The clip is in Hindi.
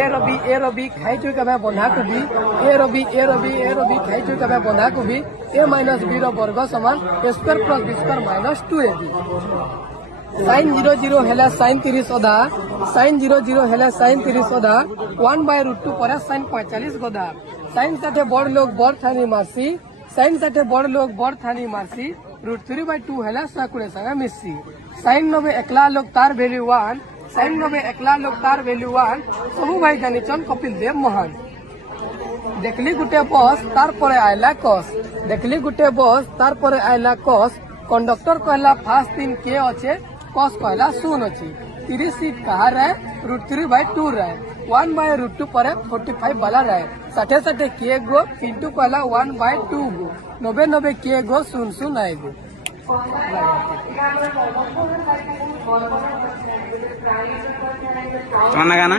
ए रबी खाई चुका मैं बंधा कोबी ए रबी खाई चुका मैं बंधा कोबी ए माइनस बी वर्ग समान A square plus B square minus 2ab sine 00 हेला साइन 30 अधा साइन 00 हेला साइन 30 अधा 1/√2 पर साइन 45 गधा साइन साथे बड़ लोग बड़ थानी मारसी साइन साथे बड़ लोग बड़ थानी मारसी √3/2 हेला 120 संगे मिसी साइन 90 एकला लोग तार वैल्यू 1 साइन 90 एकला लोग तार वैल्यू 1 सबु भाई जानिचन कपिल देव महान देखली गुटे बस तार परे आइला कस देखली गुटे बस तार परे आइला कस कंडक्टर कहला फास्ट दिन के अच्छे कस कहला सुन अच्छी 30 सीट कहा रहे √3/2 रहे 1/√2 पर 45 वाला रहे साठे साठे के गो पिंटू कहला 1/2 गो 90 के गो सुन आए गो तुम्हारा गाना